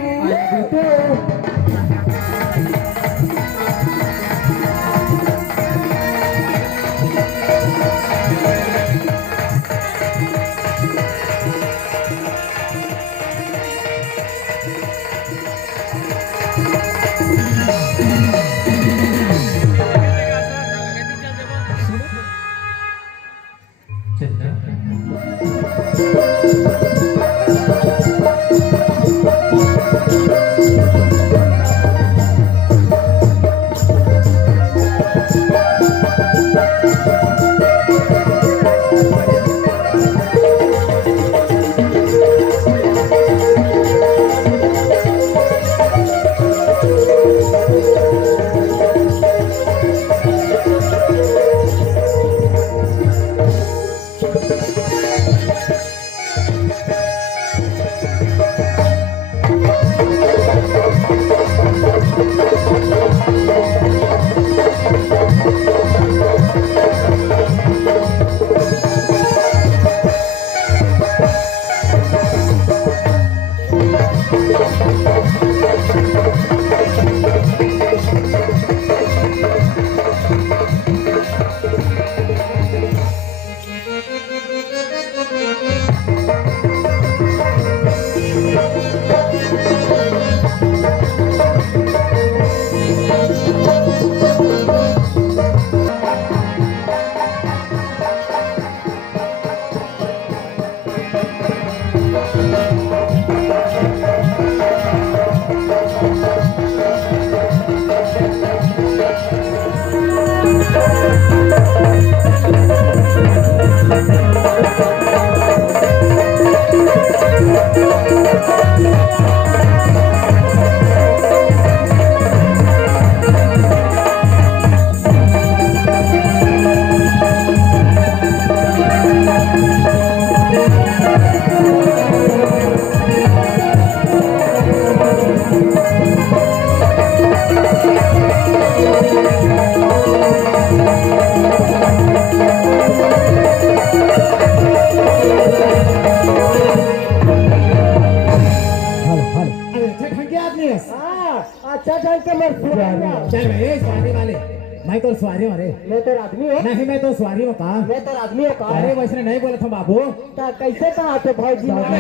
मैं तो सवारी वाले, मैं तो आदमी हूँ। नहीं, मैं तो सवारी हूँ का, मैं तो आदमी हूँ का। अरे वैसे नहीं बोला था बाबू। कैसे कहा तो भौजी वाले?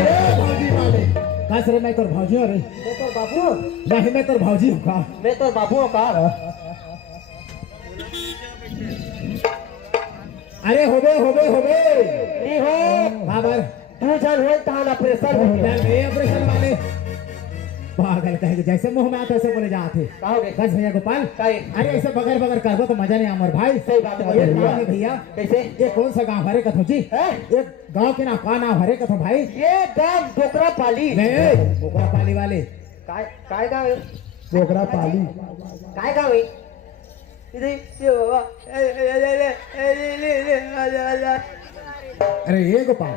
बस रे, मैं तो भौजी हूँ रे। मैं तो बाबू नहीं, मैं तो भौजी हूँ का, मैं तो बाबू हूँ का। अरे होबे होबे होबे नहीं हो बाबर तू चल हो ताना ऑपरेशन हो गया। मैं ऑपरेशन वाले पागल कहे जैसे मुंह में आते वैसे बोले जाते कहोगे बस भैया गोपाल काहे? अरे ऐसे बगर बगर करबो तो मजा नहीं अमर भाई सही बात है ये गाँव में भैया कैसे ये कौन सा गांव हरे कथो जी एक गांव के नाम का नाम हरे कथो भाई ये गांव डोकरा पाली बोकरा पाली वाले काय गांव है बोकरा पाली काय गांव है इधर ये बाबा अरे ये गोपाल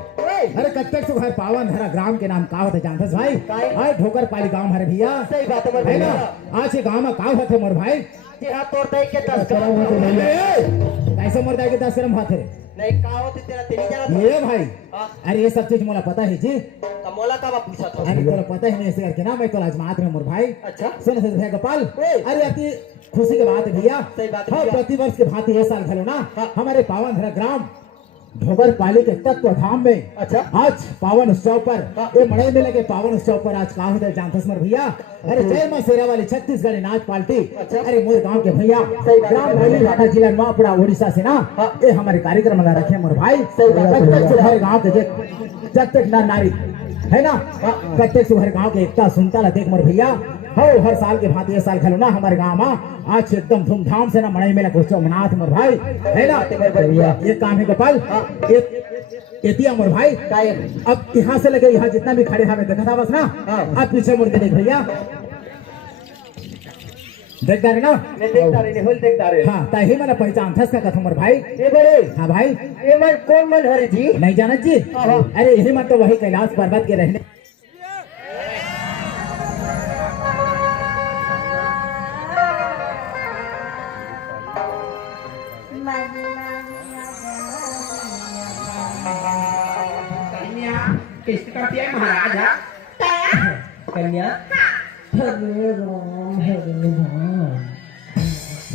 अरे कब तक घर पावन धरा ग्राम के नाम का होते जानते भाई भाई ठोकर पाली गांव हरे भैया सही बात है मोर है ना भैया आज ये गांव में का होते मोर भाई जी हां तोड़ दे के 10 कैसे मोर दाई के 10 करम होते नहीं का होते तेरा तेरी जाना ये भाई अरे ये सब चीज मोला पता है जी तो मोला का बा पूछा था अरे तोरा पता है नहीं ऐसे करके ना मैं तो आजमात में मोर भाई अच्छा सुन भैया गोपाल अरे अति खुशी की बात है भैया सही बात है हाँ भैया। प्रति वर्ष के भांति ये साल घलो ना हमारे पावन धरा ग्राम ढोगर पाली के तत्व धाम में अच्छा आज पावन उत्सव पर ये मड़ई मेले के पावन उत्सव पर आज का होता है जानते मर भैया अरे जय मां शेरा वाली छत्तीसगढ़ नाच पार्टी अरे मोर गांव के भैया ग्राम वाली लाटा जिला नवापड़ा उड़ीसा से ना ये हमारे कार्यक्रम लगा रखे मोर भाई प्रत्येक सुबह गांव के जब तक नर नारी है ना प्रत्येक सुबह गांव के एकता सुनता ला देख मोर भैया हो हर साल के भांति ये साल खलो ना हमारे गांव में आज एकदम धूमधाम से ना मड़ई मेला उत्सव मनात मोर भाई है ना ये काम है गोपाल एतिया मोर भाई अब यहाँ से लगे यहाँ जितना भी खड़े हमें देखा था बस ना अब पीछे मुड़ के देख भैया देखता रहे ना मैं देखता रहे होल देखता रहे हाँ ताही मैंने पहचान था इसका कथा मोर भाई ये बड़े हाँ भाई ये मन कौन मन हरे जी नहीं जाना जी अरे यही मन तो वही कैलाश पर्वत के रहने किस्त करती है महाराज कन्या हरे राम हरे राम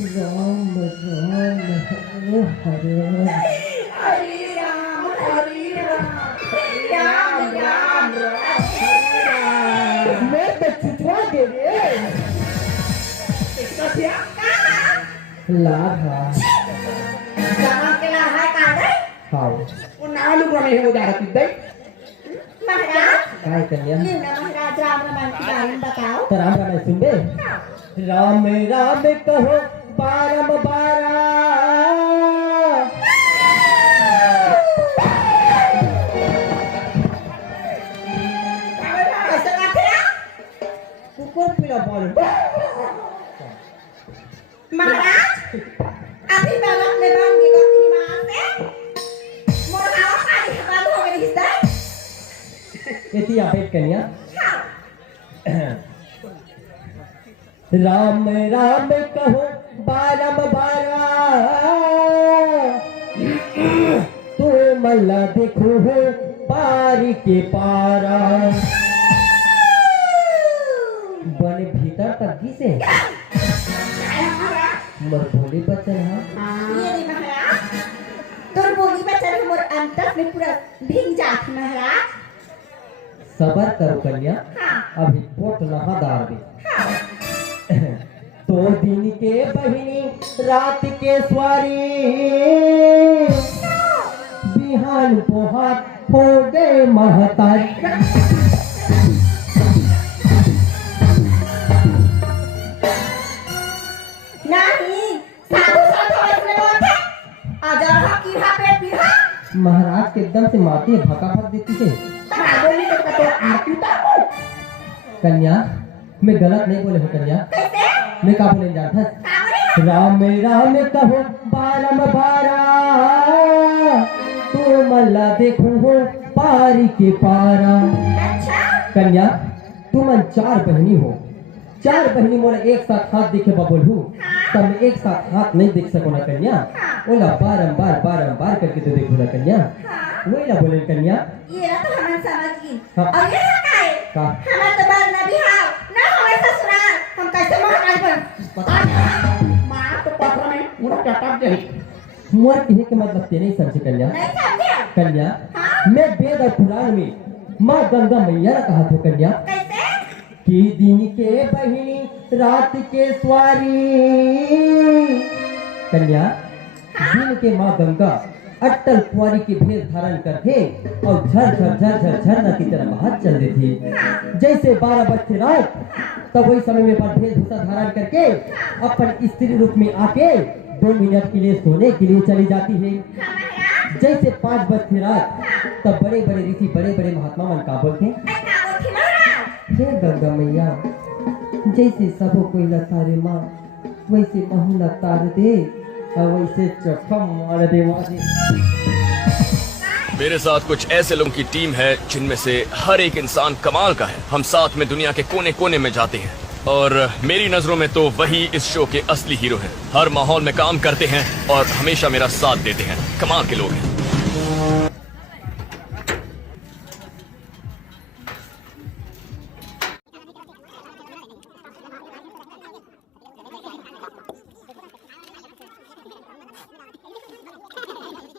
राम राम हरे हरे मैं तो छुटवा दे रे किस्त करती है लाभा हाँ वो नालू बने हो जा रही है काय कन्या महाराज राम रामायण के बारे में बताओ तो राम रामायण सुन बे राम राम कहो बारम बारा कुकुर पीला बोल महाराज अभी बाबा ने बांध के गति मार से मोरा खाली खबर हो गई है इतिया बैठ कन्या राम राम कहो बारम बारा तू मल्ला देखो हो पारी के पारा बने भीतर तक से मर बोली बच्चन ये रे महाराज तोर बोली बच्चा मोर अंतर में पूरा भीग जात महाराज सबर करो कन्या अभी पोट नहा दार दे तो दिन के बहिनी रात के स्वारी बिहान पोहात हो गए महतारी नहीं साधु साधु ऐसे बोलते अजर की पेट बिहा महाराज के एकदम से माती भका भक देती है बोली तो आरती ताको कन्या मैं गलत नहीं बोले हूँ कन्या मैं क्या बोले जानता राम राम कहो बारम बारा तू मल्ला देखो हो पारी के पारा कन्या तुम चार बहनी हो चार बहनी मोला एक साथ हाथ देखे बबोल हूँ तब एक साथ हाथ नहीं देख सको ना कन्या ओला बारम्बार करके तो देखो ना कन्या वही ना बोले कन्या ये तो हम समझ गई हाँ। और ये है का हमारा तो बार ना बिहाव ना हमारे ससुराल हम कैसे महाराज बन मां तो पत्र में पूरा चटक गई मोर कहे के मतलब ते नहीं समझे कन्या नहीं समझे कन्या मैं वेद और पुराण में माँ गंगा मैया ने कहा था कन्या कैसे कि दिन के बहिनी रात के स्वारी कन्या दिन के माँ गंगा अटल कुंवारी की भेष धारण करके और झर झरना की तरह बाहर चल रही थी। जैसे 12 बजे रात तब वही समय में पर भेषभूषा धारण करके अपन स्त्री रूप में आके 2 मिनट के लिए सोने के लिए चली जाती है। जैसे 5 बजे रात तब बड़े बड़े ऋषि बड़े बड़े महात्मा मन का बोलते हे गंगा मैया, जैसे सबो कोई लतारे माँ वैसे महू लतार दे और वैसे चौखा मार दे। मेरे साथ कुछ ऐसे लोगों की टीम है जिनमें से हर एक इंसान कमाल का है। हम साथ में दुनिया के कोने कोने में जाते हैं और मेरी नजरों में तो वही इस शो के असली हीरो हैं। हर माहौल में काम करते हैं और हमेशा मेरा साथ देते हैं। कमाल के लोग हैं।